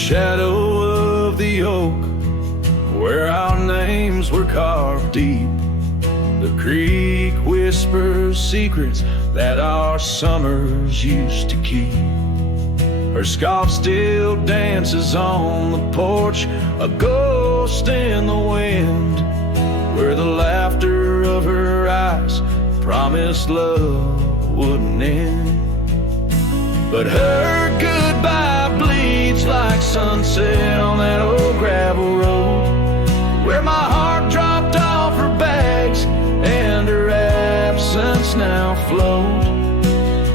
shadow of the oak, where our names were carved deep, the creek whispers secrets that our summers used to keep. Her scarf still dances on the porch, a ghost in the wind, where the laughter of her eyes promised love wouldn't end. But her goodbye bleeds like sunset on that old gravel road, where my heart dropped off her bags and her absence now flowed.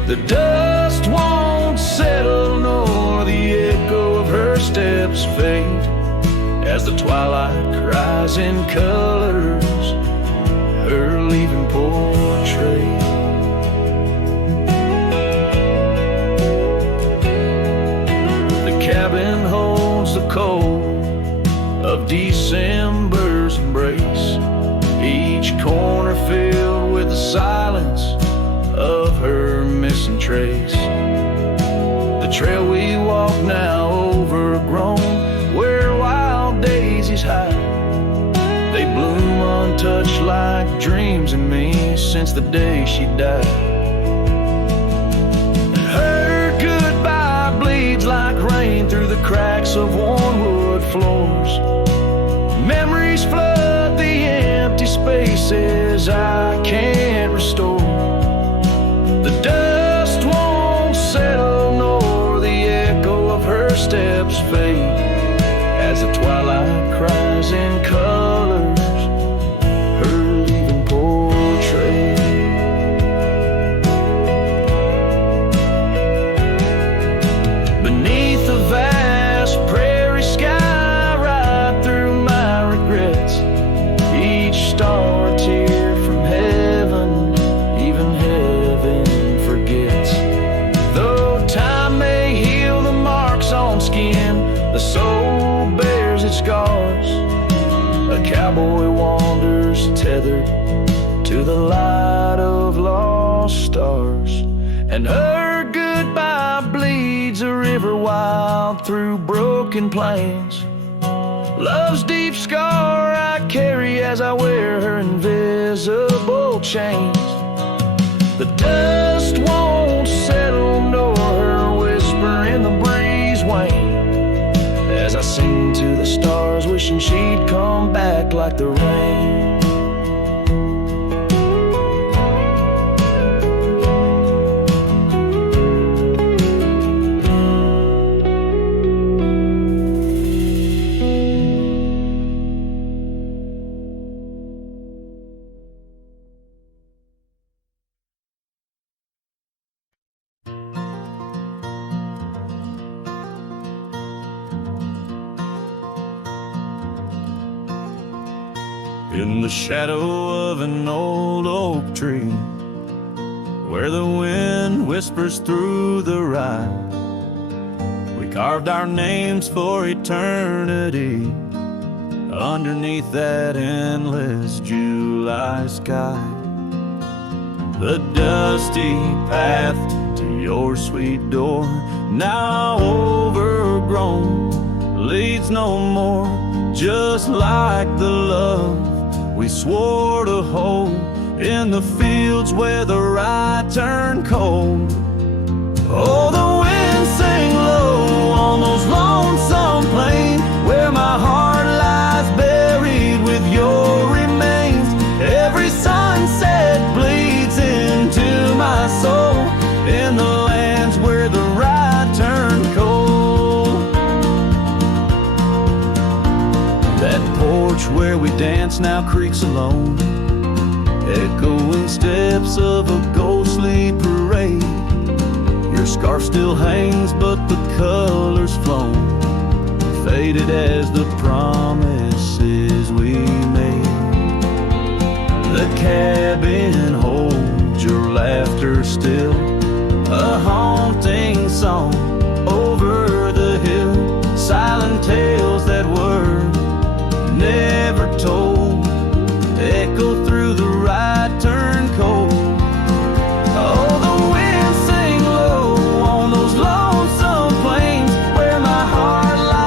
The dust won't settle nor the echo of her steps fade, as the twilight cries in colors her leaving portrait. Cabin holds the cold of December's embrace, each corner filled with the silence of her missing trace. The trail we walk now overgrown, where wild daisies hide, they bloom untouched like dreams in me since the day she died. Like rain through the cracks of worn wood floors, memories flood the empty spaces I can't restore. The dust won't settle nor the echo of her steps fade, as the twilight cries in colors her leaving portrait. The soul bears its scars. A cowboy wanders tethered to the light of lost stars, and her goodbye bleeds a river wild through broken plains. Love's deep scar I carry as I wear her invisible chains. The dust won't settle nor her whisper in the breeze wane, as I sing to the stars, wishing she'd come back like the rain. In the shadow of an old oak tree, where the wind whispers through the rye, we carved our names for eternity underneath that endless July sky. The dusty path to your sweet door, now overgrown, leads no more, just like the love we swore to hold in the fields where the rye turned cold. Oh, the wind sang low on those lonesome plains, where my heart lies buried with your remains. Every sunset bleeds into my soul in the lands where the rye turned cold. That porch where we dance now creaks alone, echoing steps of a ghostly parade. Your scarf still hangs, but the color's flown, faded as the promises we made. The cabin holds your laughter still, a haunting song over the hill, silent tales that were never told, echo through the right turn cold. Oh, the wind sang low on those lonesome plains, where my heart lies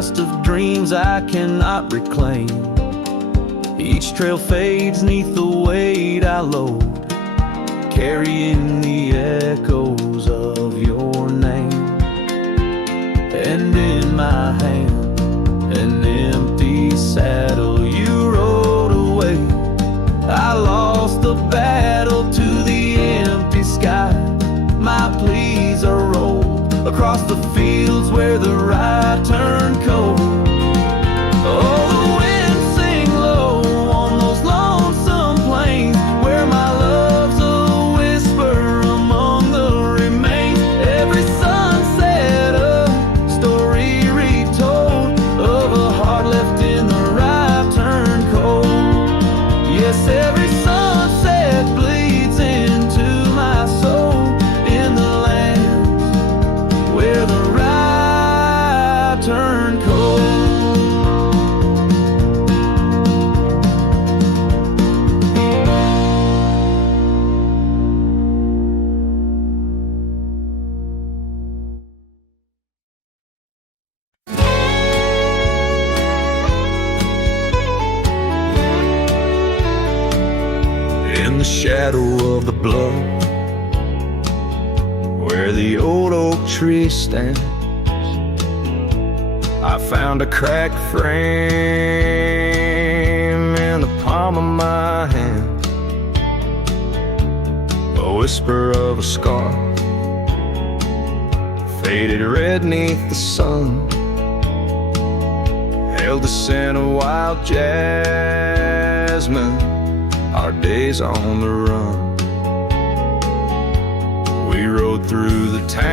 dust of dreams I cannot reclaim. Each trail fades neath the weight I load, carrying the echoes of your name. And in my hand, an empty saddle you rode away. I lost the battle to the empty sky. My pleas are rolled across the fields where the rye turned cold. Oh, the winds sing low on those lonesome plains where my love's a whisper among the remains. Every sunset a story retold of a heart left in the rye turned cold. Yes, every sunset bleeds into my soul in the lands where the rye turned cold. In the shadow of the bluff, where the old oak tree stands, I found a cracked frame in the palm of my hand, a whisper of a scar, faded red neath the sun, held the scent of wild jasmine, our days on the run. We rode through the towns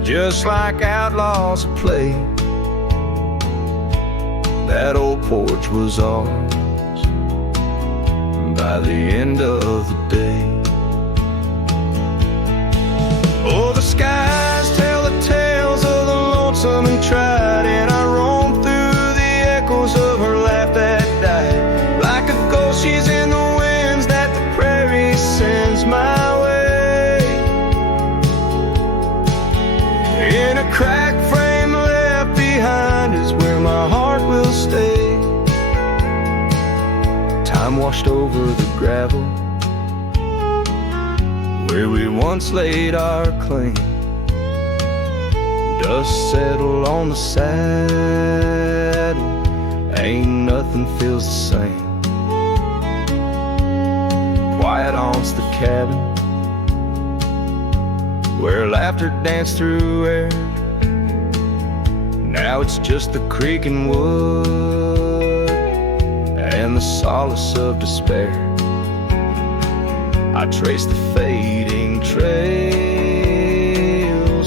just like outlaws at play. That old porch was ours by the end of the day. Oh, the skies tell the tales of the lonesome and tried, and I roam through the echoes of her laugh that died. Like a ghost, she's in the winds that the prairie sends my way. In a cracked frame left behind is where my heart will stay. Time washed over the gravel where we once laid our claim. Dust settled on the saddle, ain't nothing feels the same. Quiet haunts the cabin where laughter danced through air. Now it's just the creaking wood and the solace of despair. I trace the fading trails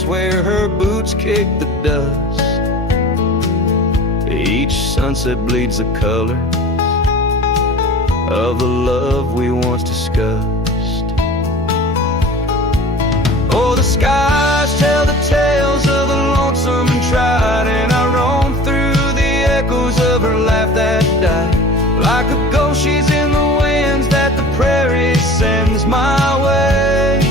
where her boots kick the dust. Each sunset bleeds the color of the love we once discussed. Oh, the skies tell the tales of the lonesome and tried, and I roam through the echoes of her laugh that died. Like a ghost, she's in the winds that the prairie sends my way.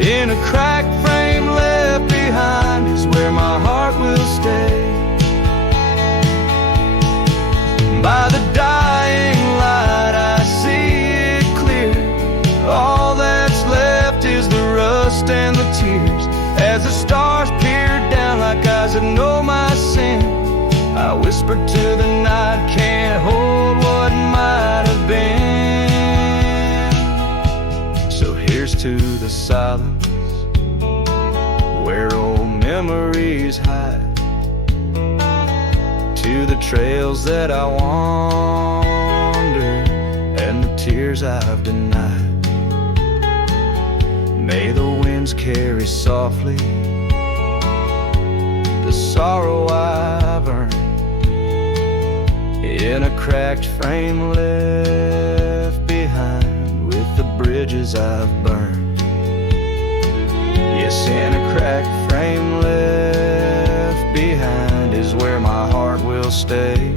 In a cracked frame left behind is where my heart will stay. By the dying light I see it clear. All that's left is the rust and the tears. As the stars peered down like eyes that know my sin, I whispered to the night, can't hold what might have been. So here's to the silence where old memories hide, to the trails that I wander and the tears I've denied. May the winds carry softly the sorrow I've earned, in a cracked frame left behind with the bridges I've burned. Yes, in a cracked frame left behind is where my heart will stay.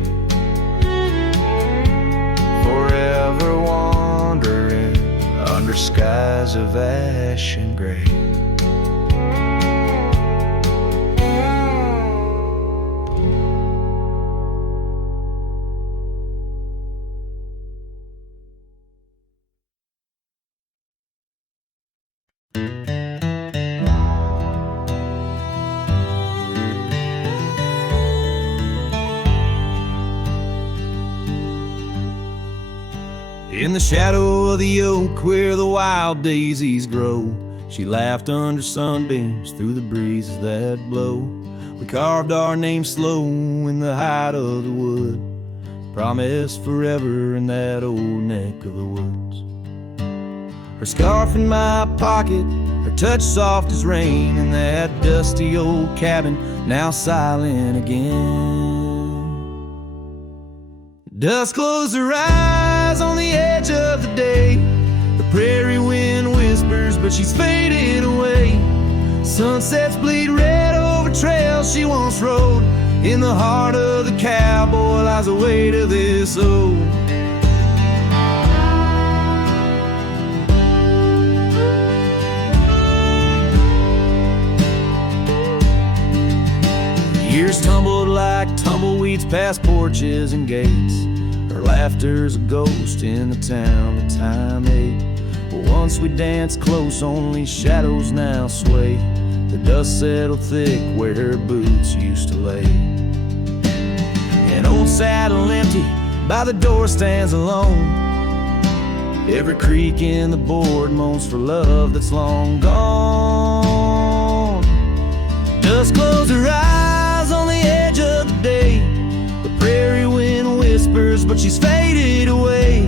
Forever wandering under skies of ash and gray. In the shadow of the oak where the wild daisies grow, she laughed under sunbeams through the breezes that blow. We carved our name slow in the height of the wood, promised forever in that old neck of the woods. Her scarf in my pocket, her touch soft as rain, in that dusty old cabin, now silent again. Dusk closed her eyes on the edge of the day. The prairie wind whispers, but she's faded away. Sunsets bleed red over trails she once rode. In the heart of the cowboy lies the weight of this old. Years tumbled like tumbleweeds past porches and gates. Her laughter's a ghost in the town that time ate. But once we danced close, only shadows now sway. The dust settled thick where her boots used to lay. An old saddle empty by the door stands alone. Every creak in the board moans for love that's long gone. Dust closed her eyes on the edge of the day. The prairie wind whispers, but she's faded away.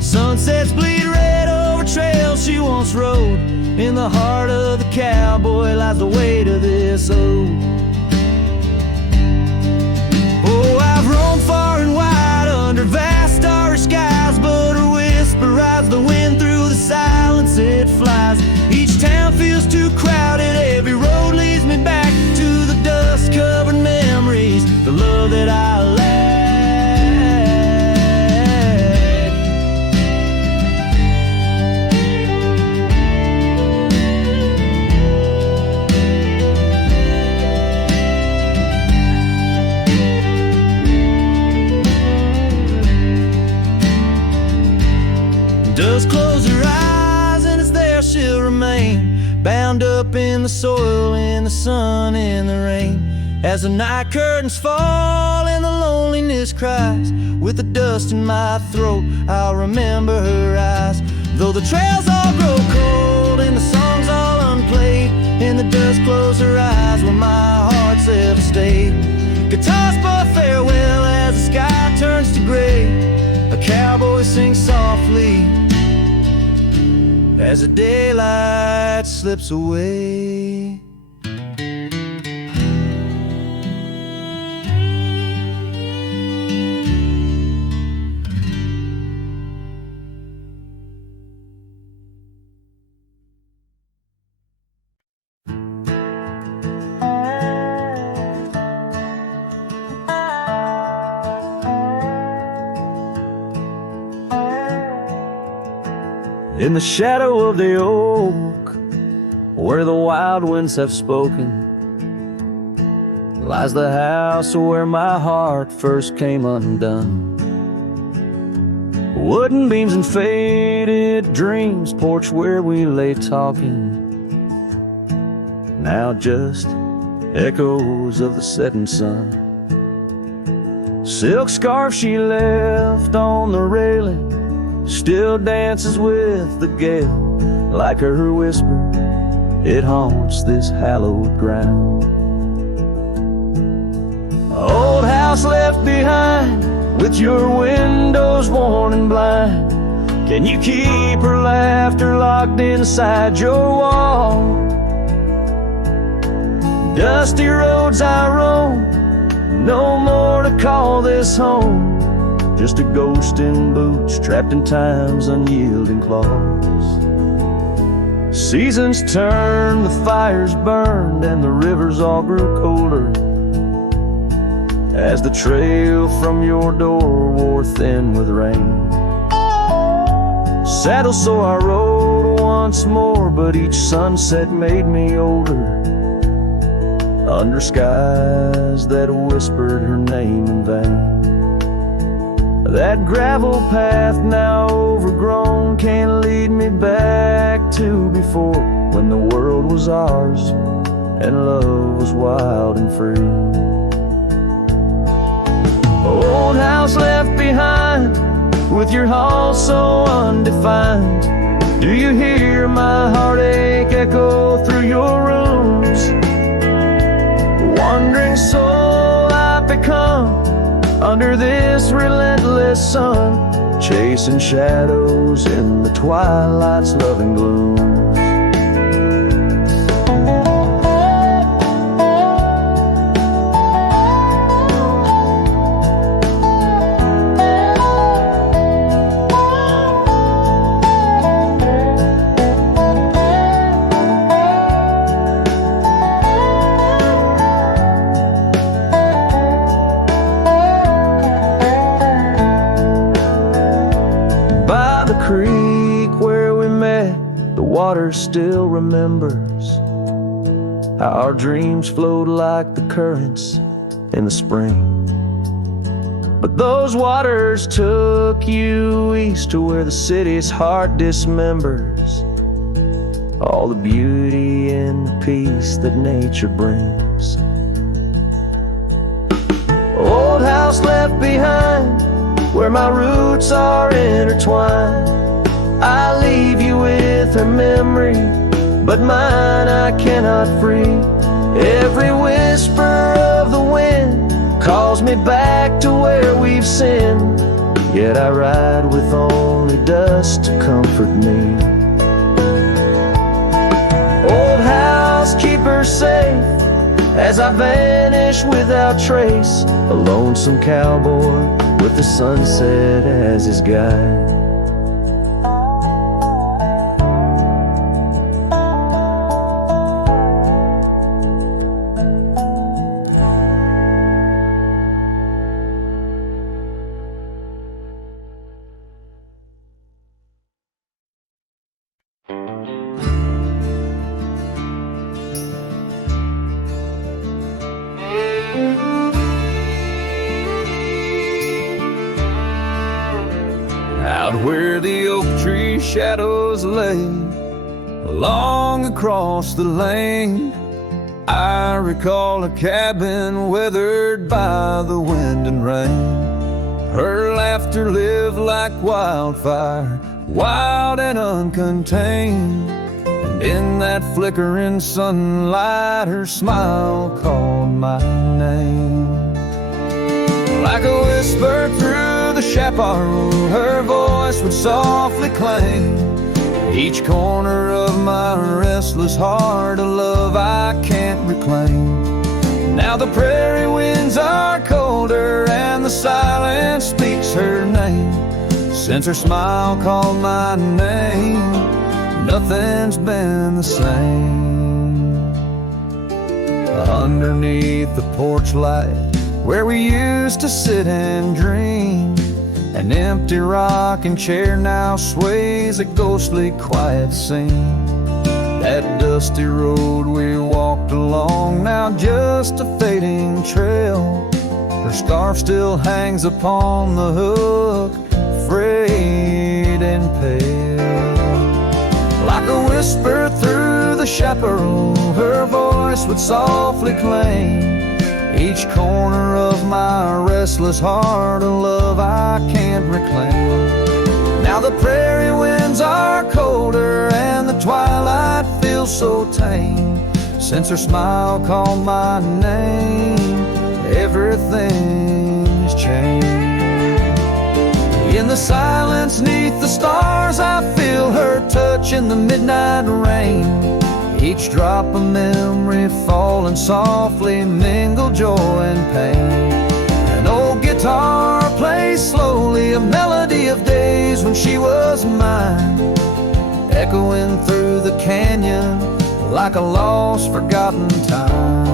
Sunsets bleed red over trails she once rode. In the heart of the cowboy lies the weight of this old. Oh, I've roamed far and wide under vast starry skies, but her whisper rides the wind through the silence it flies. Each town feels too crowded, every road leads me back to the dust-covered memories, the love that I lacked. Dust close her eyes and it's there she'll remain, bound up in the soil, in the sun, in the rain. As the night curtains fall and the loneliness cries, with the dust in my throat I'll remember her eyes. Though the trails all grow cold and the songs all unplayed, and the dust close her eyes when my heart's ever stayed. Guitars but farewell as the sky turns to gray. A cowboy sings softly as the daylight slips away. In the shadow of the oak, where the wild winds have spoken, lies the house where my heart first came undone. Wooden beams and faded dreams, porch where we lay talking, now just echoes of the setting sun. Silk scarf she left on the railing still dances with the gale. Like her whisper, it haunts this hallowed ground. Old house left behind, with your windows worn and blind. Can you keep her laughter locked inside your wall? Dusty roads I roam, no more to call this home. Just a ghost in boots, trapped in time's unyielding claws. Seasons turned, the fires burned, and the rivers all grew colder, as the trail from your door wore thin with rain. Saddle so I rode once more, but each sunset made me older, under skies that whispered her name in vain. That gravel path now overgrown can't lead me back to before, when the world was ours and love was wild and free. Old house left behind, with your hall so undefined? Do you hear my heartache echo through your rooms? Wandering soul I've become under this relentless sun, chasing shadows in the twilight's loving gloom. Water still remembers how our dreams flowed like the currents in the spring. But those waters took you east to where the city's heart dismembers all the beauty and peace that nature brings. Old house left behind where my roots are intertwined. I leave you with her memory, but mine I cannot free. Every whisper of the wind calls me back to where we've sinned, yet I ride with only dust to comfort me. Old house, keep her safe as I vanish without trace, a lonesome cowboy with the sunset as his guide. Out where the oak tree shadows lay along across the lane, I recall a cabin weathered by the wind and rain. Her laughter lived like wildfire, wild and uncontained, and in that flickering sunlight her smile called my name. Like a whisper through the chaparral, her voice would softly clang. Each corner of my restless heart, a love I can't reclaim. Now the prairie winds are colder and the silence speaks her name. Since her smile called my name, nothing's been the same. Underneath the porch light where we used to sit and dream, an empty rocking chair now sways a ghostly quiet scene. That dusty road we walked along, now just a fading trail. Her scarf still hangs upon the hook, frayed and pale. Like a whisper through the chaparral, her voice would softly claim. Each corner of my restless heart, a love I can't reclaim. Now the prairie winds are colder and the twilight feels so tame. Since her smile called my name, everything's changed. In the silence neath the stars, I feel her touch in the midnight rain. Each drop of memory falling softly mingle joy and pain. An old guitar plays slowly a melody of days when she was mine, echoing through the canyon like a lost forgotten time.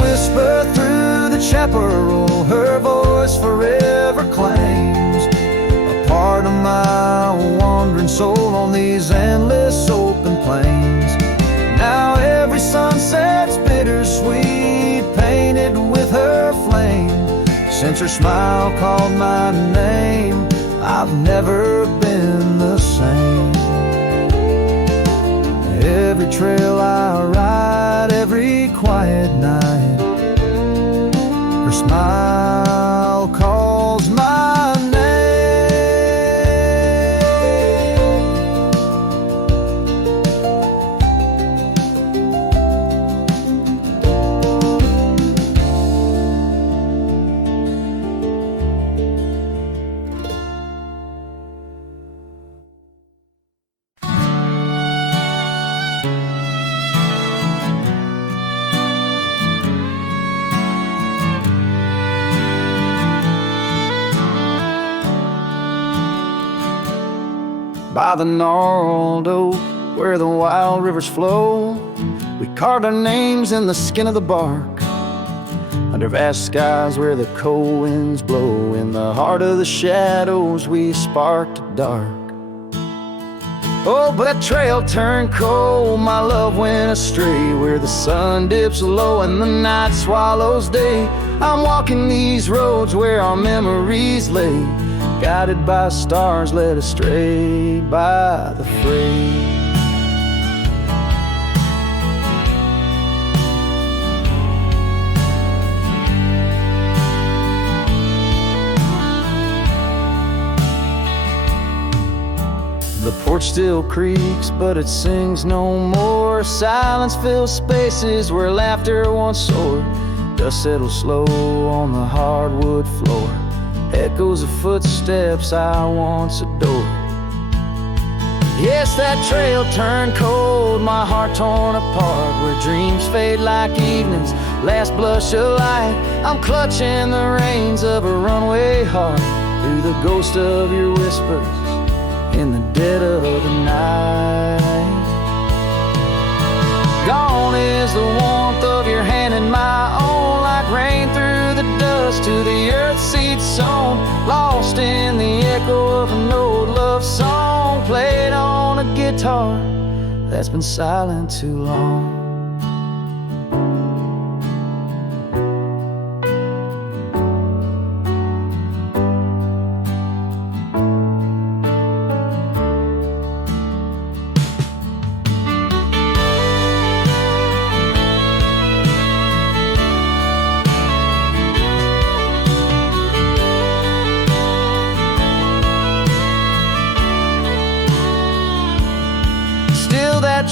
Whisper through the chaparral, her voice forever claims a part of my wandering soul on these endless open plains. Now every sunset's bittersweet, painted with her flame. Since her smile called my name, I've never been the same. Every trail I ride, every quiet night, her smile calls my name. By the gnarled oak where the wild rivers flow, we carved our names in the skin of the bark. Under vast skies where the cold winds blow, in the heart of the shadows we sparked a dark. Oh, but that trail turned cold, my love went astray, where the sun dips low and the night swallows day. I'm walking these roads where our memories lay, guided by stars led astray by the fray. The porch still creaks, but it sings no more. Silence fills spaces where laughter once soared. Dust settles slow on the hardwood floor, echoes of footsteps I once adored. Yes, that trail turned cold, my heart torn apart, where dreams fade like evening's last blush of light. I'm clutching the reins of a runaway heart, through the ghost of your whispers in the dead of the night. Gone is the warmth of your hand in my own, like rain through the dust to the earth seed sown, lost in the echo of an old love song, played on a guitar that's been silent too long.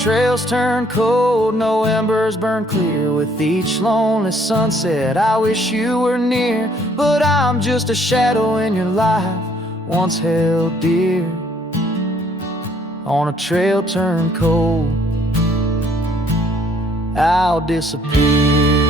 Trails turn cold, no embers burn clear. With each lonely sunset, I wish you were near. But I'm just a shadow in your life, once held dear. On a trail turned cold, I'll disappear.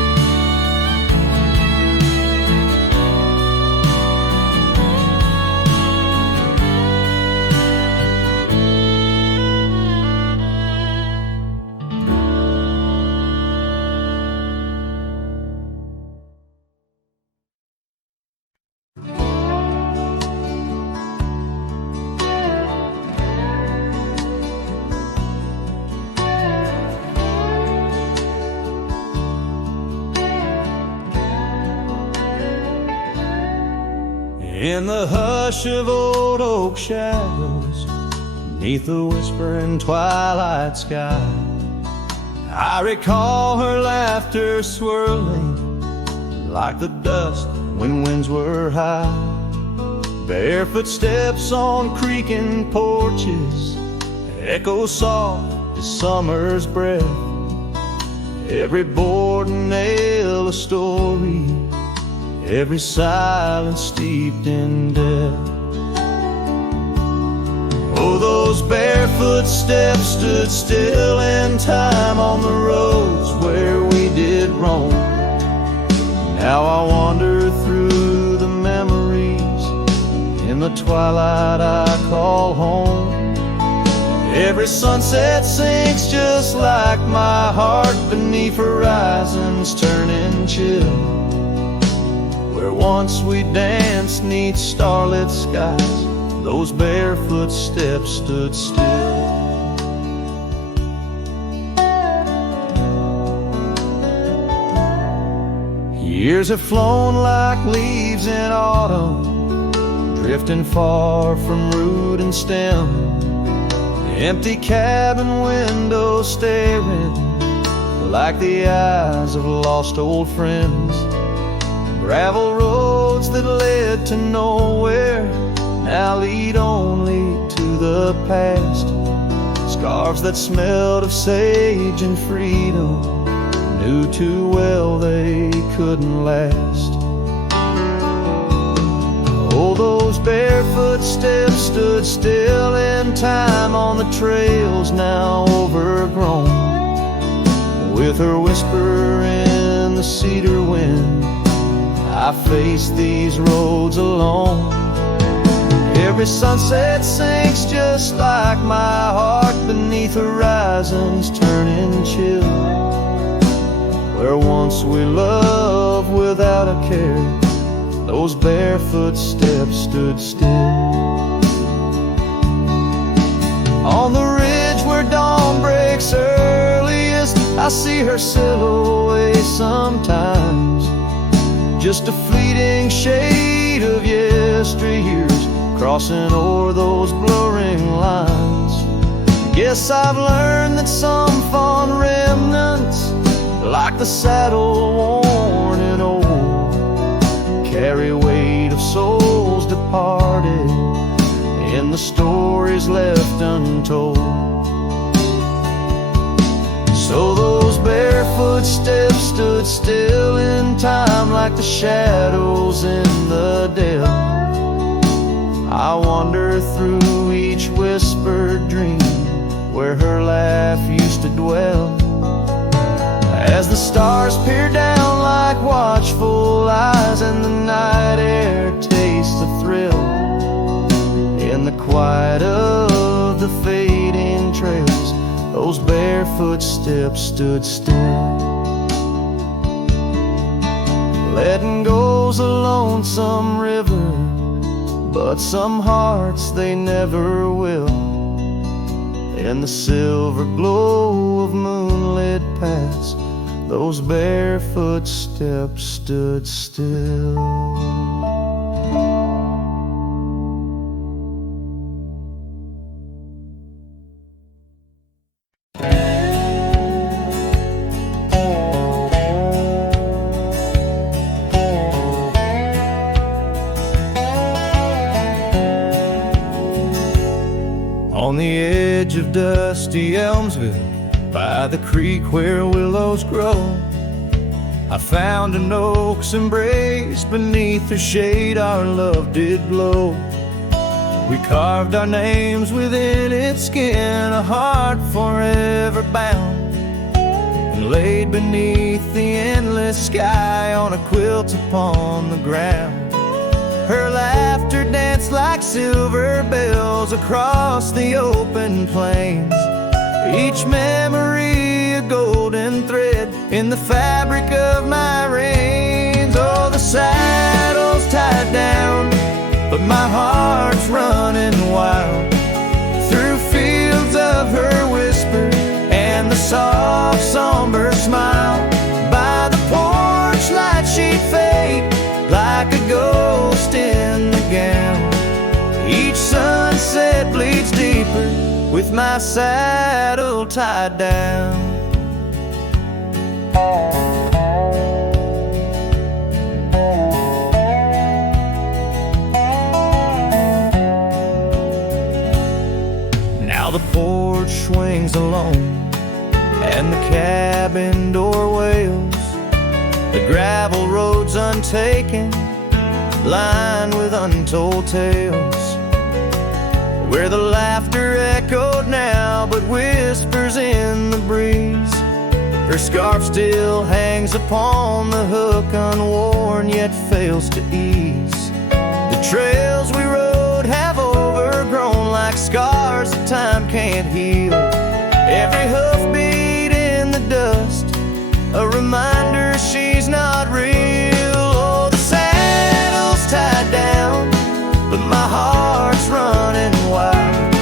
In the hush of old oak shadows, neath the whispering twilight sky, I recall her laughter swirling like the dust when winds were high. Bare footsteps on creaking porches echo soft as summer's breath. Every board and nail a story, every silence steeped in death. Oh, those barefoot steps stood still in time on the roads where we did roam. Now I wander through the memories in the twilight I call home. Every sunset sinks just like my heart beneath horizons turning chill, where once we danced neath starlit skies, those barefoot steps stood still. Years have flown like leaves in autumn, drifting far from root and stem. Empty cabin windows staring like the eyes of lost old friends. Gravel roads that led to nowhere now lead only to the past. Scarves that smelled of sage and freedom knew too well they couldn't last. Oh, those barefoot steps stood still in time on the trails now overgrown. With her whisper in the cedar wind, I face these roads alone. Every sunset sinks just like my heart beneath horizons turning chill. Where once we loved without a care, those barefoot steps stood still. On the ridge where dawn breaks earliest, I see her silhouette sometimes. Just a fleeting shade of yesteryears crossing o'er those blurring lines. Guess I've learned that some fond remnants, like the saddle worn and old, carry weight of souls departed in the stories left untold. So those barefoot steps stood still in time like the shadows in the dell. I wander through each whispered dream where her laugh used to dwell. As the stars peer down like watchful eyes and the night air tastes the thrill, in the quiet of the fading trails, those barefoot steps stood still. Letting go's a lonesome river, but some hearts they never will. In the silver glow of moonlit paths, those barefoot steps stood still. On the edge of dusty Elmsville, by the creek where willows grow, I found an oak's embrace. Beneath her shade our love did glow. We carved our names within its skin, a heart forever bound, and laid beneath the endless sky on a quilt upon the ground. Her laughter danced like silver bells across the open plains, each memory a golden thread in the fabric of my reins. Oh, the saddle's tied down, but my heart's running wild through fields of her whisper and the soft somber smile. By the porch light she'd fade like a ghost in the gown. Each sunset bleeds deeper with my saddle tied down. Now the porch swings alone and the cabin door wails. The gravel road's untaken, lined with untold tales, where the laughter echoed now but whispers in the breeze. Her scarf still hangs upon the hook, unworn yet fails to ease. The trails we rode have overgrown like scars that time can't heal. Every hoofbeat in the dust, a reminder she's not real. Oh, the saddle's tied down, but my heart's running wild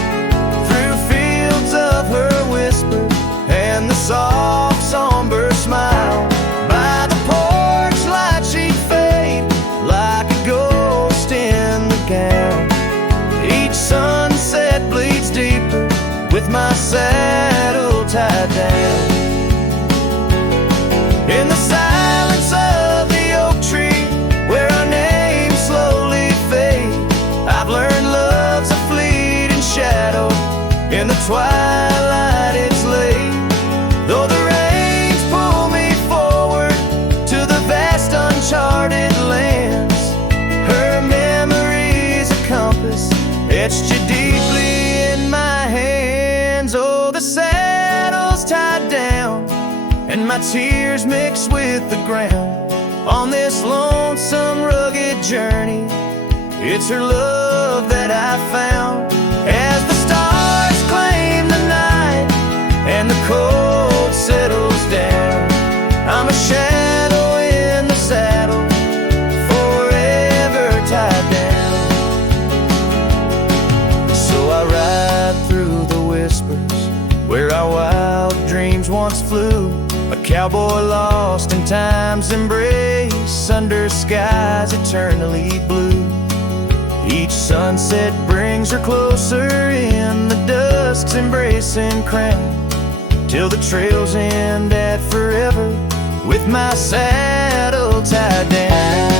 through fields of her whisper and the soft somber smile. By the porch light she'd fade like a ghost in the gown. my tears mix with the ground on this lonesome, rugged journey. It's her love that I found. As the stars claim the night and the cold settles down, I'm a shadow in the saddle, forever tied down. So I ride through the whispers where our wild dreams once flew, a cowboy lost in time's embrace under skies eternally blue. Each sunset brings her closer in the dusk's embracing crown, till the trails end at forever with my saddle tied down.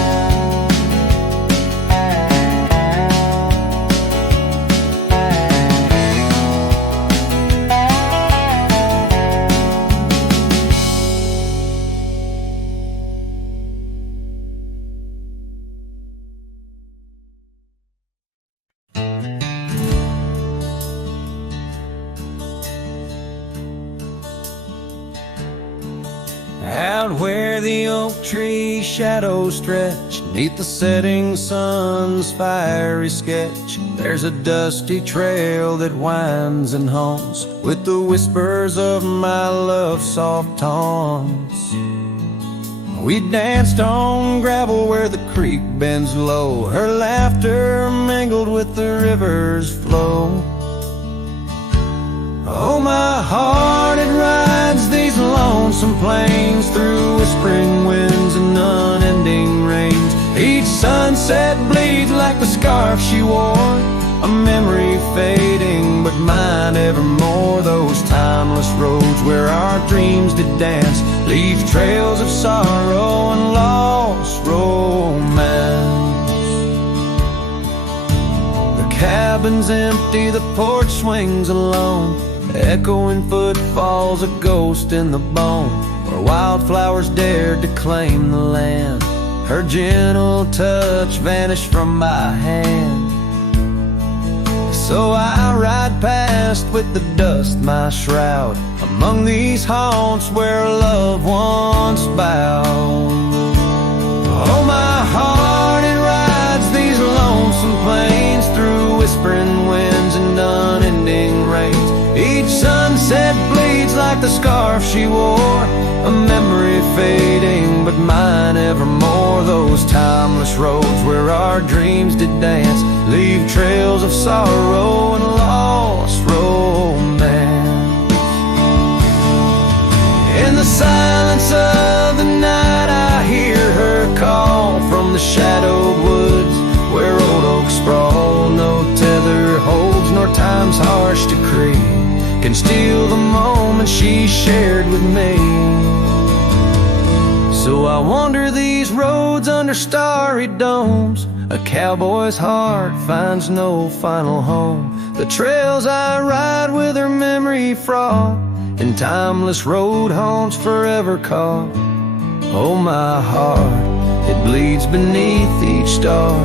Out where the oak tree shadows stretch neath the setting sun's fiery sketch, there's a dusty trail that winds and haunts with the whispers of my love's soft taunts. We danced on gravel where the creek bends low, her laughter mingled with the river's flow. Oh, my heart, it rides these lonesome plains through whispering winds and unending rains. Each sunset bleeds like the scarf she wore, a memory fading but mine evermore. Those timeless roads where our dreams did dance leave trails of sorrow and lost romance. The cabin's empty, the porch swings alone, echoing footfalls, a ghost in the bone, where wildflowers dared to claim the land. Her gentle touch vanished from my hand. So I ride past with the dust my shroud, among these haunts where love once bowed. Oh, my heart, it rides these lonesome plains through whispering winds and unending rains. Each sunset bleeds like the scarf she wore, a memory fading but mine evermore. Those timeless roads where our dreams did dance leave trails of sorrow and lost romance. In the silence of the night I hear her call from the shadowed woods where old oaks sprawl. No tether holds nor time's harsh decree can steal the moment she shared with me. So I wander these roads under starry domes, a cowboy's heart finds no final home. The trails I ride with her memory fraught, in timeless road haunts forever caught. Oh, my heart, it bleeds beneath each star,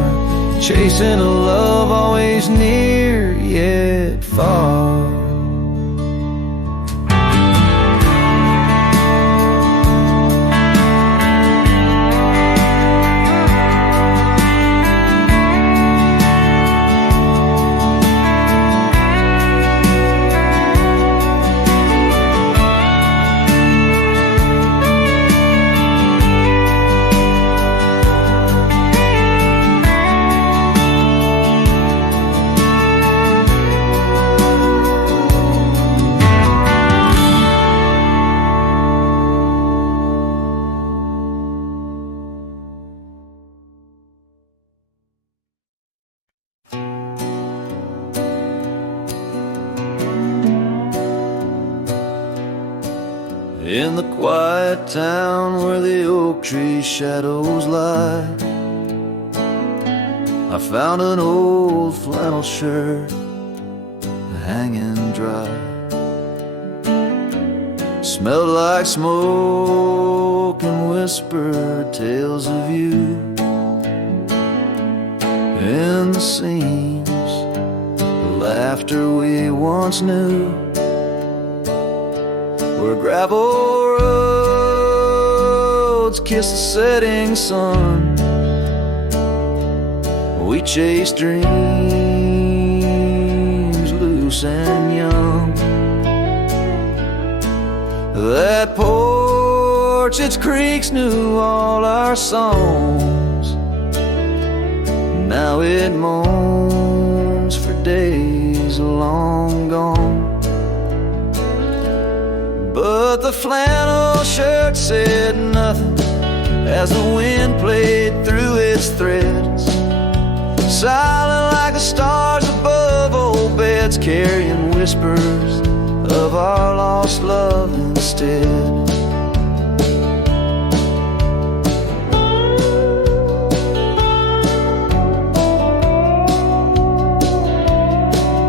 chasing a love always near yet far. In the quiet town where the oak tree shadows lie, I found an old flannel shirt hanging dry. Smelled like smoke and whispered tales of you in the seams, the laughter we once knew, where gravel roads kiss the setting sun. We chase dreams loose and young. That porch, its creaks knew all our songs. Now it moans for days long gone. But the flannel shirt said nothing as the wind played through its threads. Silent like the stars above old beds, carrying whispers of our lost love instead.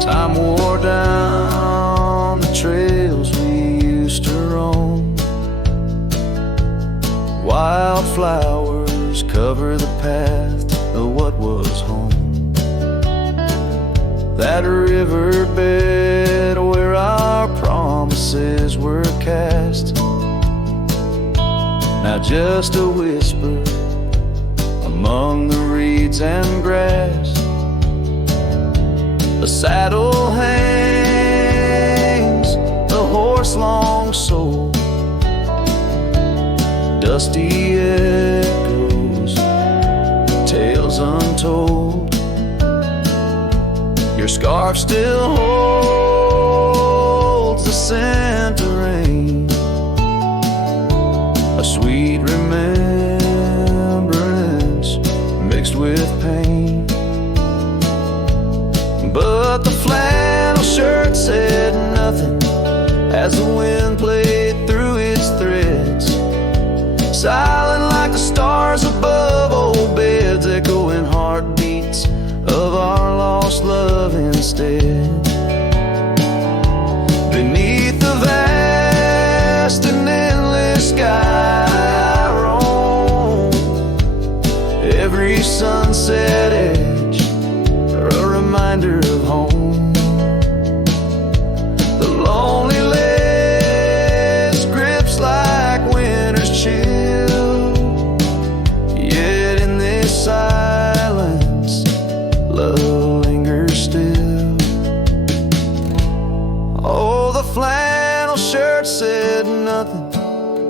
Time wore down the trails we used to roam. Wildflowers cover the path of what was home. That riverbed where our promises were cast, now just a whisper among the reeds and grass. A saddle hangs, the horse long sold, dusty echoes, tales untold. Your scarf still holds the scent of rain, a sweet remembrance mixed with pain. But the flannel shirt said nothing as the wind played through its threads. Silent like the stars above old beds, echoing heartbeats of our lost love instead. Beneath the vast and endless sky I roam, every sunset edge a reminder of home. The loneliness grips like winter's chill, yet in this silence love lingers still. Oh, the flannel shirt said nothing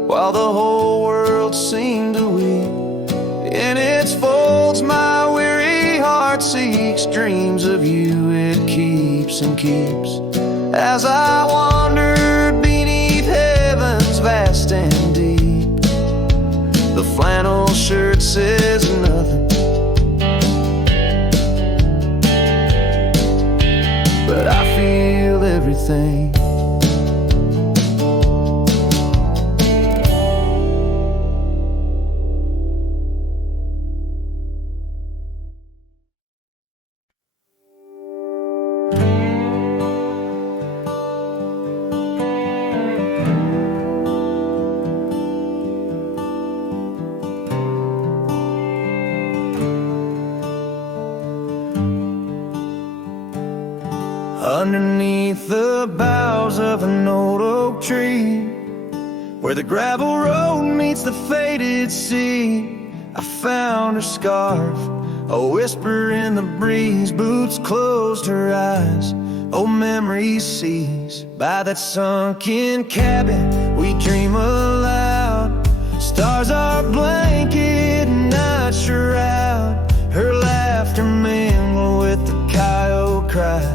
while the whole world seemed to weep. In its folds my weary heart seeks dreams of you. It keeps and keeps as I wandered beneath heaven's vast and deep. The flannel shirt says nothing, but I feel everything. Underneath the boughs of an old oak tree, where the gravel road meets the faded sea, I found her scarf, a whisper in the breeze. Boots closed her eyes, old memories seize. By that sunken cabin we dream aloud, stars are blanket, night shroud. Her laughter mingled with the coyote cries.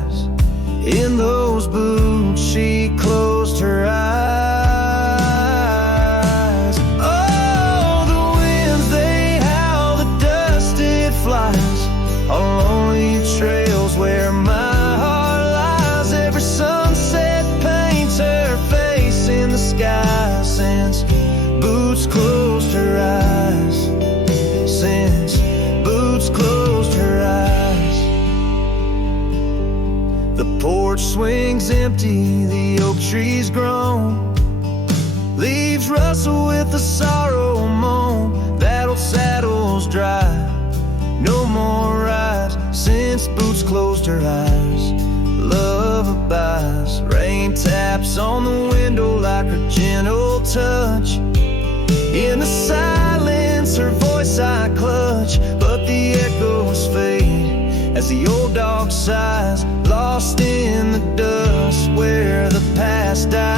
In those boots she closed her eyes. Oh, the winds they howl, the dust it flies on lonely trails where my heart lies. Every sunset paints her face in the sky since boots closed her eyes. Since boots closed her eyes. The porch swings empty, the oak tree's grown, leaves rustle with the sorrow moan. That old saddle's dry, no more rides since boots closed her eyes. Love abides, rain taps on the window like her gentle touch. In the silence yes I clutch, but the echoes fade as the old dog sighs, lost in the dust where the past dies.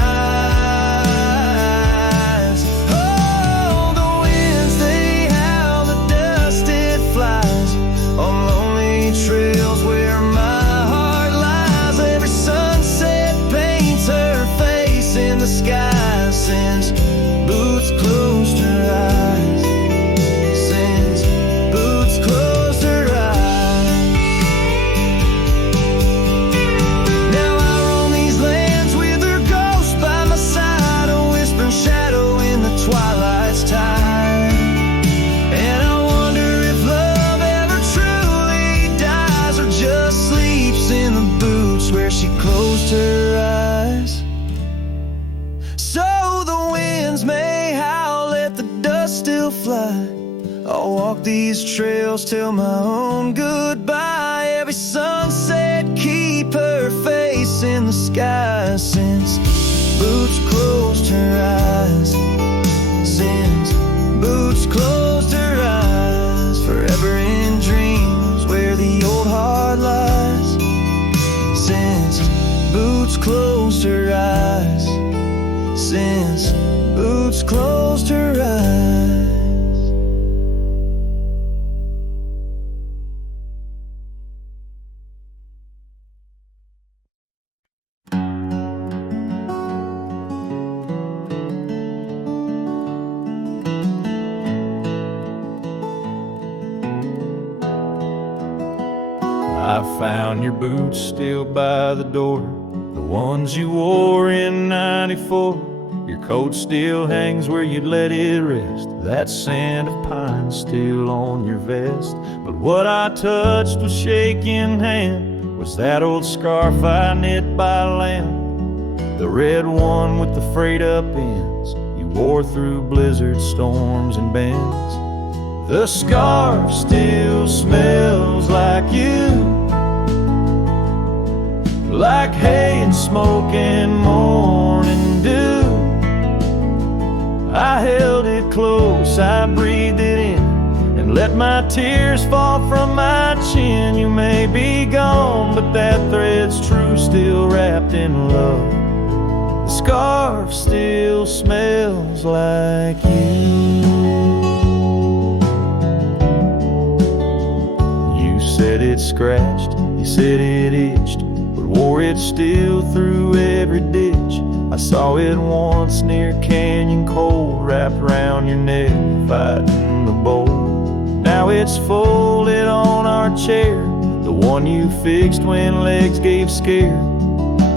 Oh, the winds they howl, the dust it flies on lonely trails where my heart lies. Every sunset paints her face in the sky since Boots closed her eyes. Since Boots closed her eyes. Now I roam these lands with her ghost by my side, a whispering shadow in the twilight's tide. And I wonder if love ever truly dies or just sleeps in the boots where she closed her eyes. So the winds may howl, let the dust still fly. I'll walk these trails till my own goodbye. Every sunset keep her face in the sky since Boots closed her eyes. Since Boots closed her eyes. Forever in dreams where the old heart lies. Since Boots closed her eyes. Since Boots closed her eyes. I found your boots still by the door, the ones you wore in '94. Your coat still hangs where you'd let it rest, that scent of pine still on your vest. But what I touched with shaking hand was that old scarf I knit by lamb, the red one with the frayed up ends you wore through blizzards, storms, and bends. The scarf still smells like you, like hay and smoke and morning dew. I held it close, I breathed it in, and let my tears fall from my chin. You may be gone, but that thread's true, still wrapped in love. The scarf still smells like you. You said it scratched, you said it itched, but wore it still through every ditch. I saw it once near Canyon Cold, wrapped around your neck, fighting the bolt. Now it's folded on our chair, the one you fixed when legs gave scare.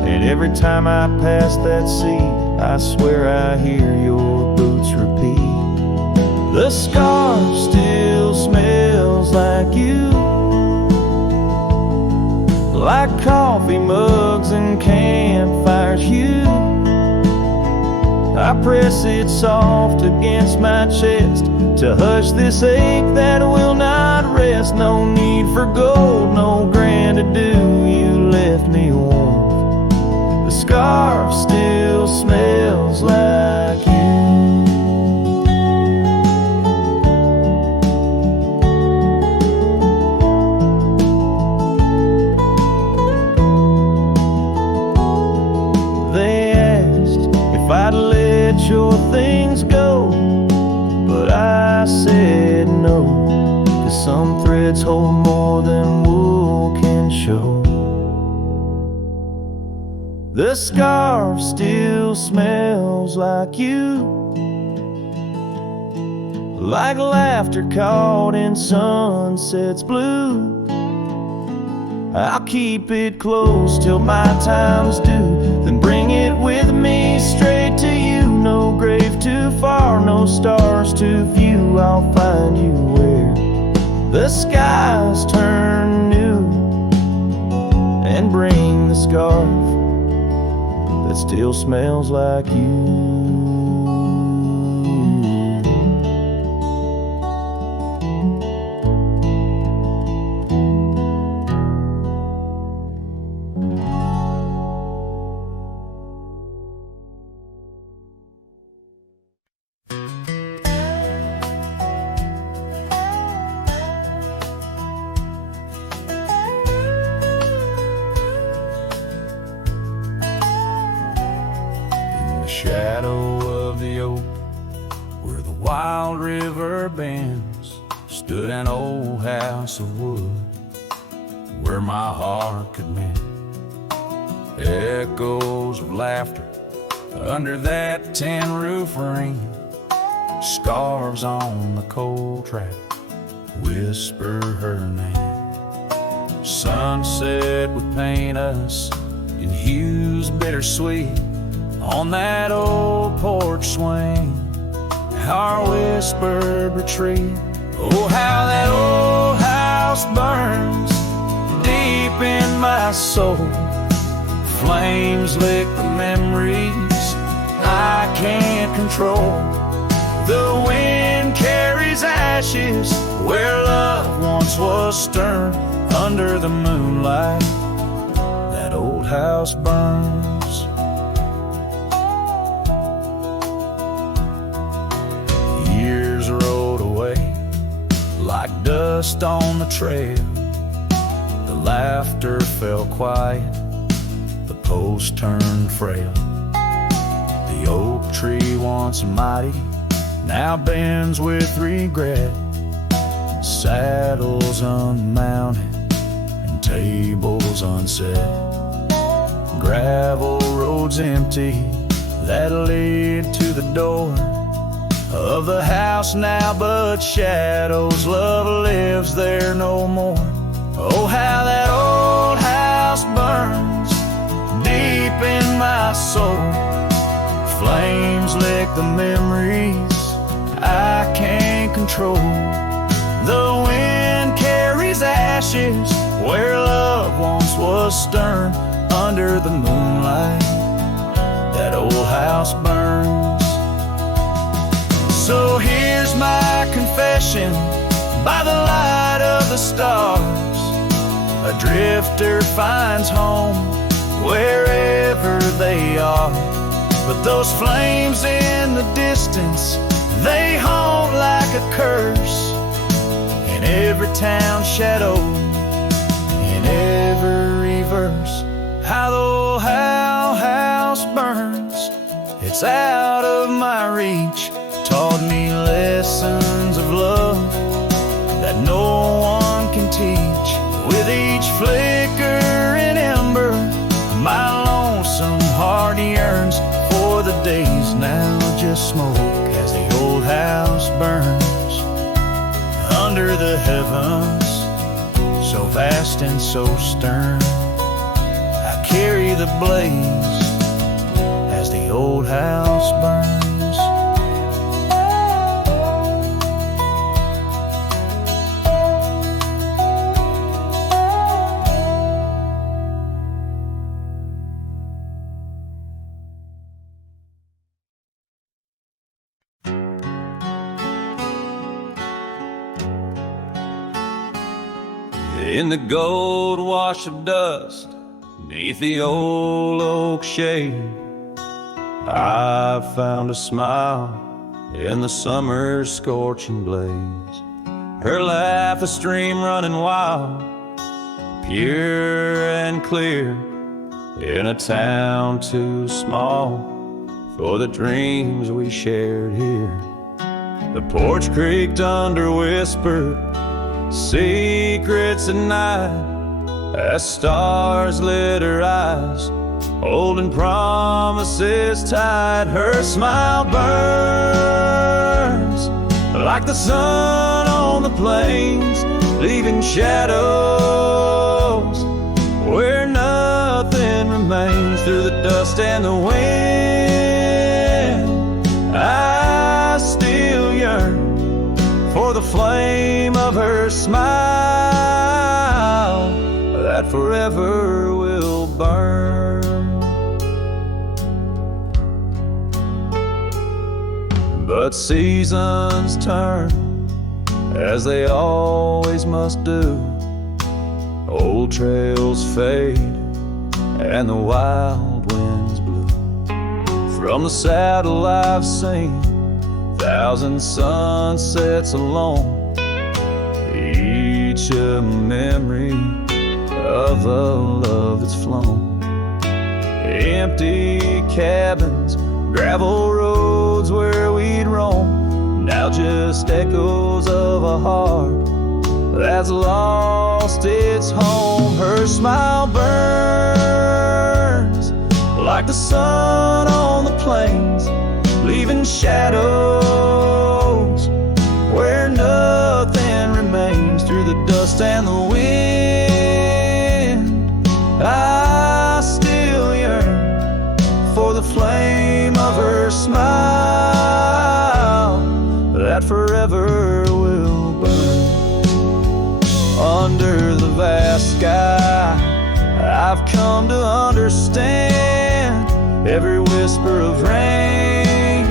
And every time I pass that seat, I swear I hear your boots repeat. The scarf still smells like you, like coffee mugs and campfires hue. I press it soft against my chest to hush this ache that will not rest. No need for gold, no grand ado, you left me warm. The scarf still smells like you. If I'd let your things go, but I said no, 'cause some threads hold more than wool can show. The scarf still smells like you, like laughter caught in sunset's blue. I'll keep it close till my time's due, then bring it with me straight to you. No grave too far, no stars too few. I'll find you where the skies turn new, and bring the scarf that still smells like you. shadow of the oak, where the wild river bends, stood an old house of wood, where my heart could mend. Echoes of laughter under that tin roof ring, scarves on the cold track whisper her name. Sunset would paint us in hues bittersweet on that old porch swing, our whispered retreat. Oh, how that old house burns deep in my soul. Flames lick the memories I can't control. The wind carries ashes where love once was stern. Under the moonlight, that old house burns. Years rolled away like dust on the trail. The laughter fell quiet, the post turned frail. The oak tree once mighty now bends with regret. Saddles unmounted and tables unset. Gravel roads empty that lead to the door of the house now, but shadows love lives there no more. Oh, how that old house burns deep in my soul. Flames lick the memories I can't control. The wind carries ashes where love once was stern. Under the moonlight, that old house burns. So here's my confession by the light of the stars. A drifter finds home wherever they are, but those flames in the distance, they haunt like a curse. In every town shadow, in every verse, how the old house burns. It's out of my reach, taught me lessons of love that no one can teach. With each flicker and ember, my lonesome heart yearns for the days now just smoke as the old house burns. Under the heavens, so vast and so stern, I carry the blaze as the old house burns. In the gold wash of dust, beneath the old oak shade, I found a smile in the summer's scorching blaze. Her laugh a stream running wild, pure and clear, in a town too small for the dreams we shared here. The porch creaked under whispered secrets at night, as stars lit her eyes, holding promises tight. Her smile burns like the sun on the plains, leaving shadows where nothing remains. Through the dust and the wind, I still yearn for the flame of her smile that forever will burn. But seasons turn, as they always must do. Old trails fade and the wild winds blow. From the saddle I've seen 1,000 sunsets alone, each a memory of the love that's flown. Empty cabins, gravel roads where we'd roam, now just echoes of a heart that's lost its home. Her smile burns like the sun on the plains, leaving shadows where nothing remains. Through the dust and the wind, I still yearn for the flame of her smile that forever will burn. Under the vast sky, I've come to understand every whisper of rain,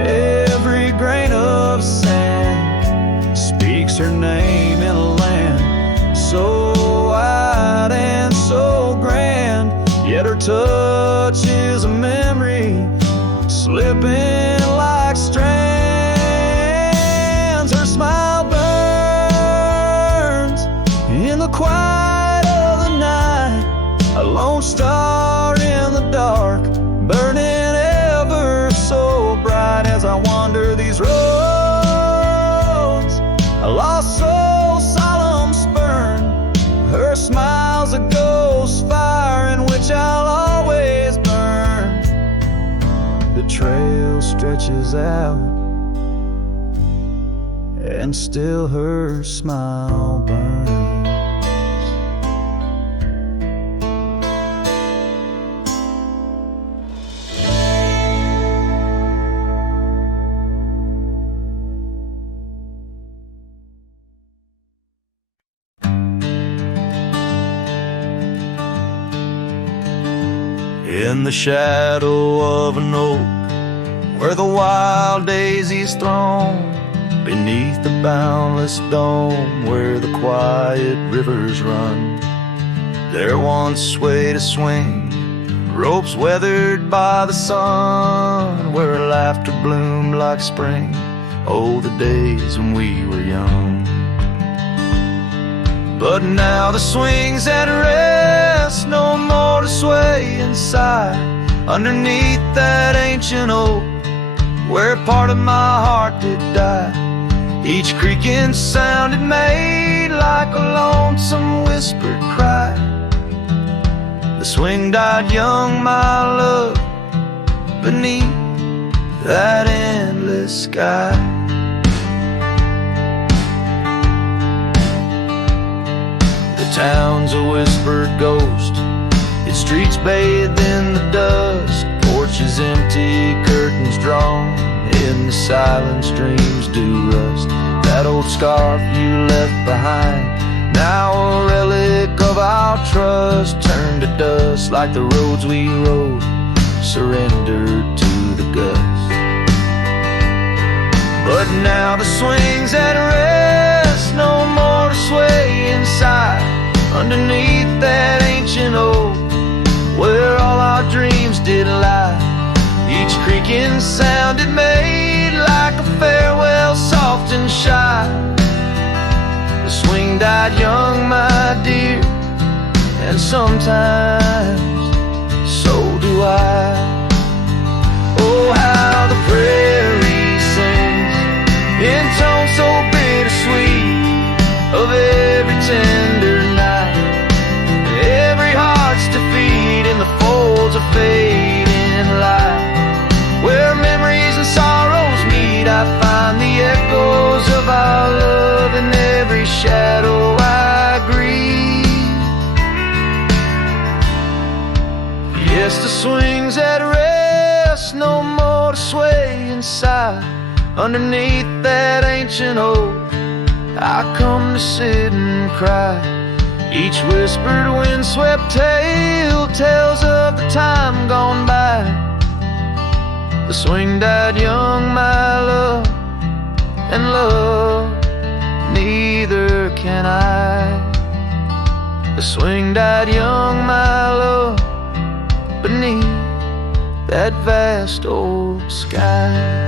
every grain of sand speaks her name in a land so wide and so grand. Yet her touch is a memory slipping like strands. Her smile burns in the quiet of the night, a lone star in the dark, burning ever so bright. As I wander these roads, a lost soul solemn spurn, her smile's a ghost fire in which I'll always burn. The trail stretches out, and still her smile burns. In the shadow of an oak, where the wild daisies throng, beneath the boundless dome, where the quiet rivers run, there once swayed a swing, ropes weathered by the sun, where laughter bloomed like spring. Oh, the days when we were young. But now the swing's at rest, no more to sway inside, underneath that ancient oak, where part of my heart did die. Each creaking sound it made like a lonesome whispered cry. The swing died young, my love, beneath that endless sky. The town's a whispered ghost, its streets bathed in the dusk, porches empty, curtains drawn, in the silence dreams do rust. That old scarf you left behind, now a relic of our trust, turned to dust like the roads we rode, surrendered to the gust. But now the swing's at rest, no more to sway inside, underneath that ancient oak, where all our dreams did lie. Each creaking sound it made like a farewell, soft and shy. The swing died young, my dear, and sometimes so do I. Oh, how the prairie sings in tones so bittersweet of every tender night. Every heart's defeat in the folds of fading light. Where memories and sorrows meet, I find the echoes of our love in every shadow I grieve. Yes, the swing's at rest, no more to sway inside, underneath that ancient oak, I come to sit and cry. Each whispered windswept tale tells of the time gone by. The swing died young, my love, and love neither can I. The swing died young, my love, beneath that vast old sky.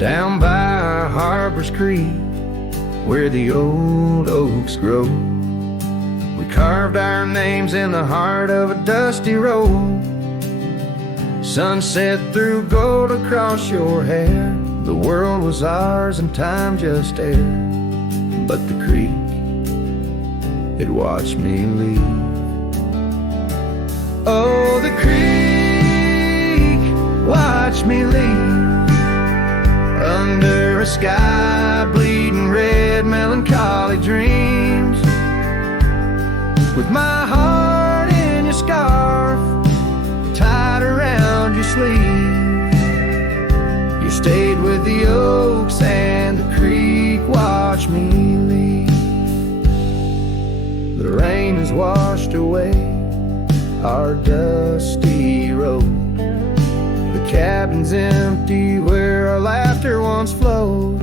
down by Harper's Creek, where the old oaks grow. We carved our names in the heart of a dusty road. Sunset threw gold across your hair. The world was ours and time just air. But the creek, it watched me leave. Oh, the creek watched me leave. Under a sky bleeding red, melancholy dreams. With my heart in your scarf, tied around your sleeve. You stayed with the oaks and the creek watched me leave. The rain has washed away our dusty road. The cabin's empty where our laughter once flowed.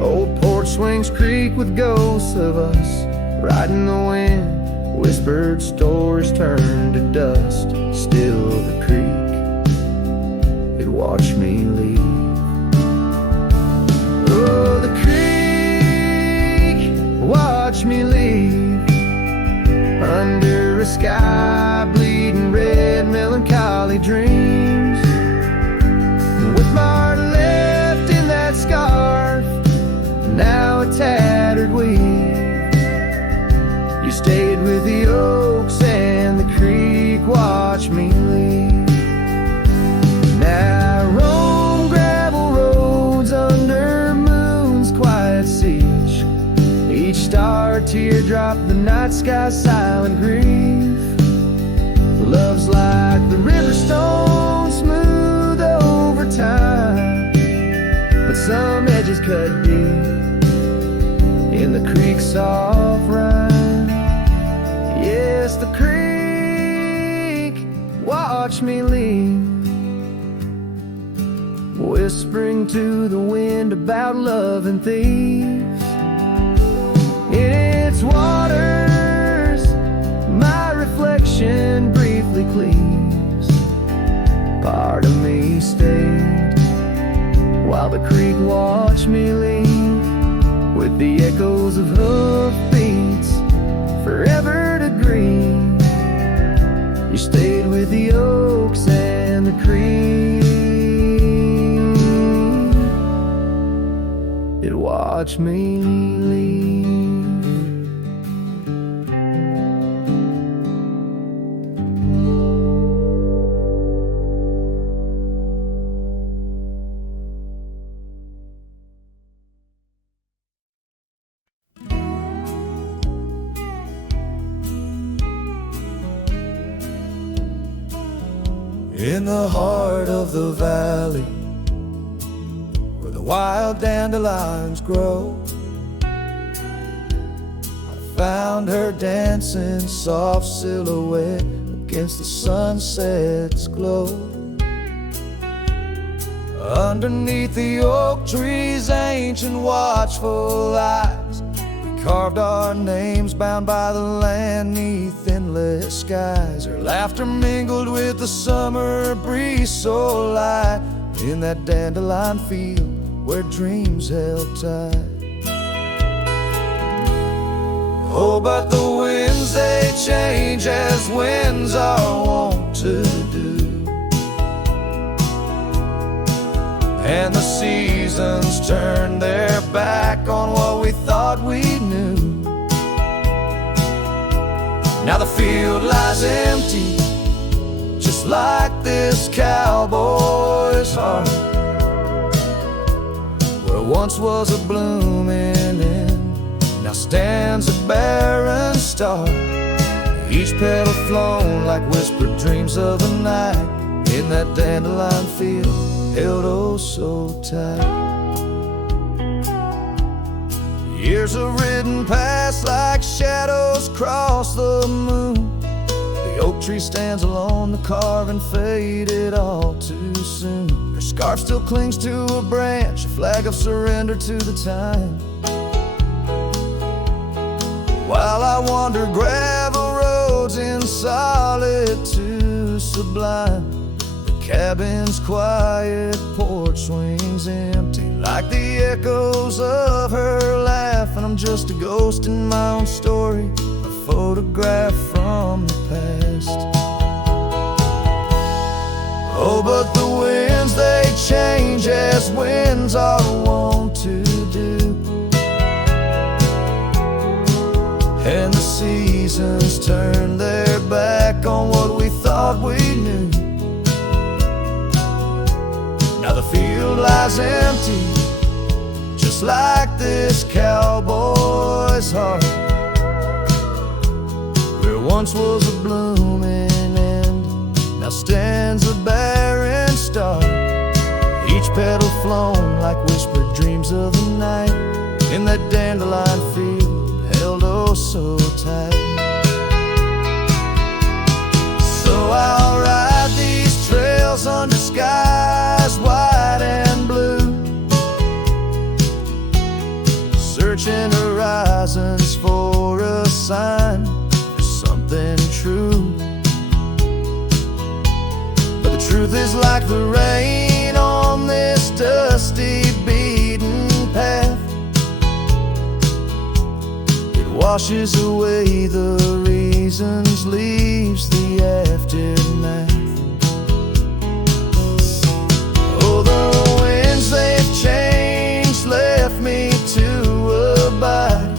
Old porch swings creak with ghosts of us riding the wind. Whispered stories turn to dust. Still the creek, it watched me leave. Oh, the creek watched me leave. Under a sky bleeding red, melancholy dreams. With my heart left in that scarf, now a tattered weed. You stayed with the oaks and the creek watched me leave. Now I roam gravel roads under moon's quiet siege. Each star teardrop, the night sky's silent grief. Love's like the river stone, smooth over time, but some edges cut deep in the creek's soft rhyme. Yes, the creek watched me leave, whispering to the wind about love and thieves. In its waters, my reflection briefly cleaves. Part of me stayed while the creek watched me leave, with the echoes of hoofbeats forever to grieve. You stayed with the oaks and the creek, it watched me leave. In the heart of the valley, where the wild dandelions grow, I found her dancing soft silhouette against the sunset's glow. Underneath the oak tree's ancient watchful eyes, we carved our names bound by the land 'neath endless skies. Her laughter mingled with the summer breeze so light, in that dandelion field where dreams held tight. Oh, but the winds, they change as winds are wont to do, and the seasons turn their back on what we thought we knew. Now the field lies empty, just like this cowboy's heart, where once was a blooming inn, now stands a barren star. Each petal flown like whispered dreams of the night, in that dandelion field held oh so tight. Years have ridden past like shadows cross the moon. The oak tree stands alone, the carving faded all too soon. Her scarf still clings to a branch, a flag of surrender to the time. While I wander gravel roads in solitude sublime, the Cabin's quiet, porch swings empty, like the echoes of her laugh. And I'm just a ghost in my own story, a photograph from the past. Oh, but the winds, they change as winds are wont to do, and the seasons turn their back on what we thought we knew. Now the field lies empty, just like this cowboy's heart, where once was a blooming end, now stands a barren star. Each petal flown like whispered dreams of the night, in that dandelion field held oh so tight. So I'll ride these trails under skies white and blue, searching horizons for a sign of something true. But the truth is like the rain on this dusty beaten path, it washes away the reasons, leaves the aftermath. Oh, the winds, they've changed, left me to abide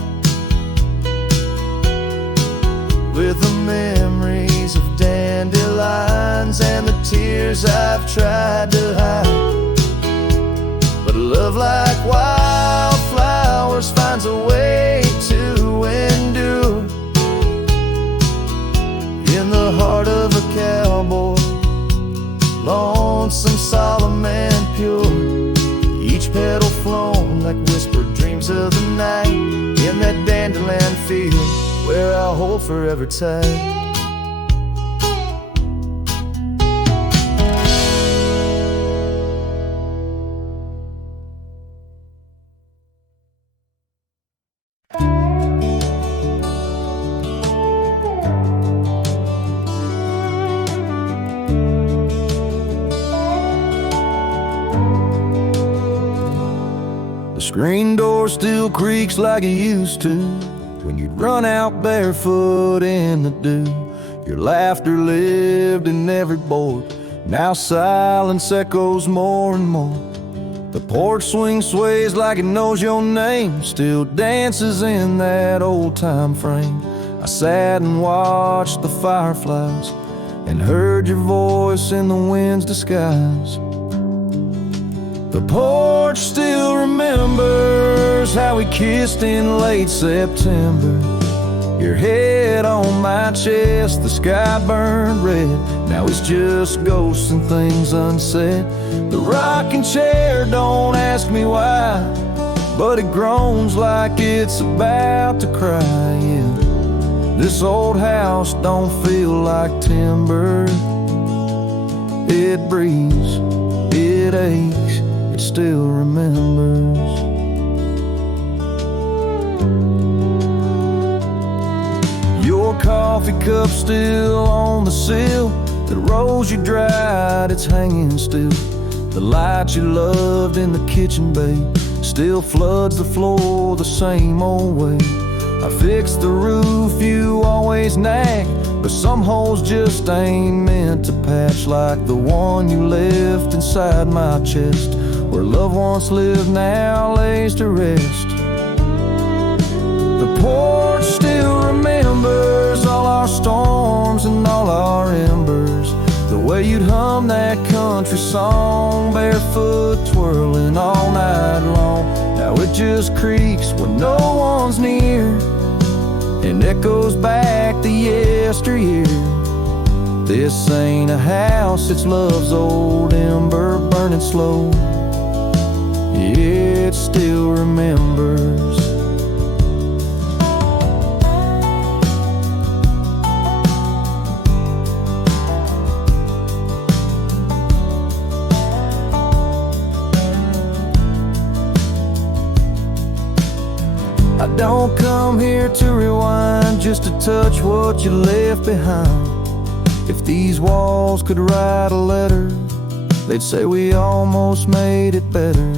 with the memories of dandelions and the tears I've tried to hide. But love, like wildflowers, finds a way to endure in the heart of a cowboy, lonesome, solemn, and pure. Each petal flown like whispered dreams of the night, in that dandelion field where I'll hold forever tight. Screen door still creaks like it used to when you'd run out barefoot in the dew. Your laughter lived in every board, now silence echoes more and more. The porch swing sways like it knows your name, still dances in that old time frame. I sat and watched the fireflies and heard your voice in the wind's disguise. The porch still remembers how we kissed in late September. Your head on my chest, the sky burned red. Now it's just ghosts and things unsaid. The rocking chair, don't ask me why, but it groans like it's about to cry. Yeah. This old house don't feel like timber. It breathes, it aches, it still remembers. Your coffee cup still on the sill, the rose you dried, it's hanging still. The light you loved in the kitchen bay still floods the floor the same old way. I fixed the roof you always nag, but some holes just ain't meant to patch, like the one you left inside my chest, where love once lived now lays to rest. The porch still remembers all our storms and all our embers, the way you'd hum that country song, barefoot twirling all night long. Now it just creaks when no one's near and echoes back the yesteryear. This ain't a house, it's love's old ember burning slow. It still remembers. I don't come here to rewind, just to touch what you left behind. If these walls could write a letter, they'd say we almost made it better.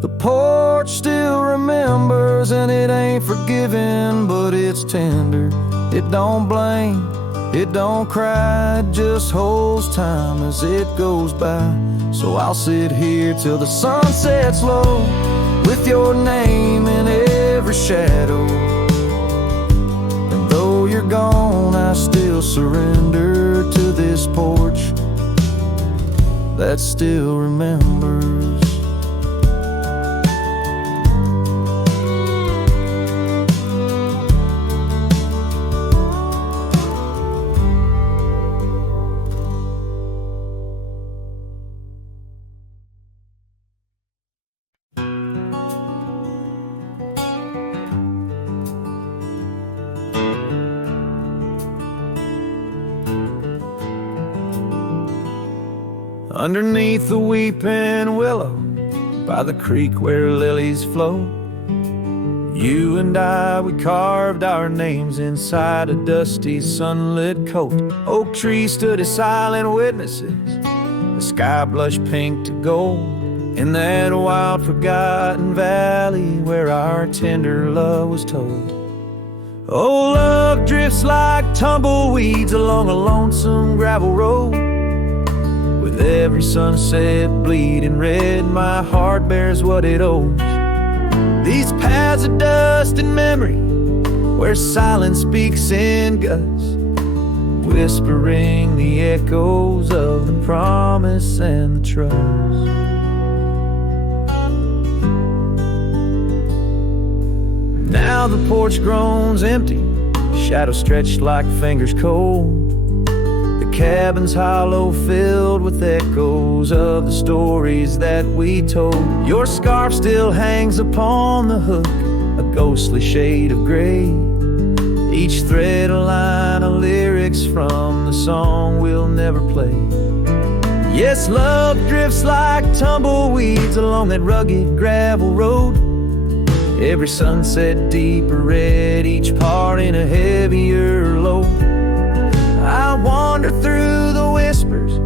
The porch still remembers, and it ain't forgiving, but it's tender. It don't blame, it don't cry, it just holds time as it goes by. So I'll sit here till the sun sets low, with your name in every shadow. And though you're gone, I still surrender to this porch that still remembers. Underneath the weeping willow, by the creek where lilies flow, you and I, we carved our names inside a dusty sunlit coat. Oak trees stood as silent witnesses, the sky blushed pink to gold, in that wild forgotten valley where our tender love was told. Oh, love drifts like tumbleweeds along a lonesome gravel road. With every sunset bleeding red, my heart bears what it owes. These paths of dust and memory, where silence speaks in gusts, whispering the echoes of the promise and the trust. Now the porch groans empty, shadows stretched like fingers cold. Cabin's hollow, filled with echoes of the stories that we told. Your scarf still hangs upon the hook, a ghostly shade of gray, each thread a line of lyrics from the song we'll never play. Yes, love drifts like tumbleweeds along that rugged gravel road, every sunset deeper red, each part in a heavier load. I wander through the whispers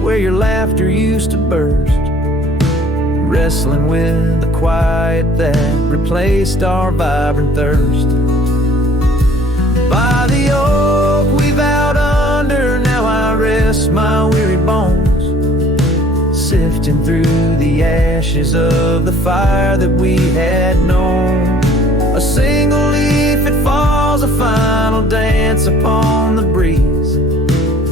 where your laughter used to burst, wrestling with the quiet that replaced our vibrant thirst. By the oak we vowed under, now I rest my weary bones, sifting through the ashes of the fire that we had known. A single leaf, it falls, a final dance upon the breeze,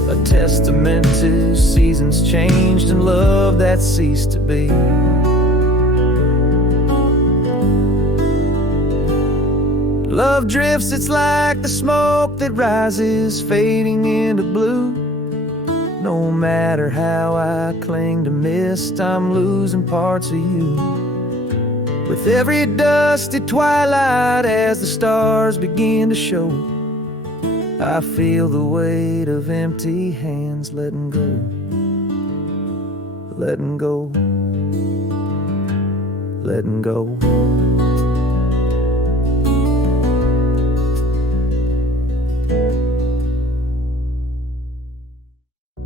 a testament to seasons changed and love that ceased to be. Love drifts, it's like the smoke that rises, fading into blue. No matter how I cling to mist, I'm losing parts of you. With every dusty twilight, as the stars begin to show, I feel the weight of empty hands letting go, letting go, letting go.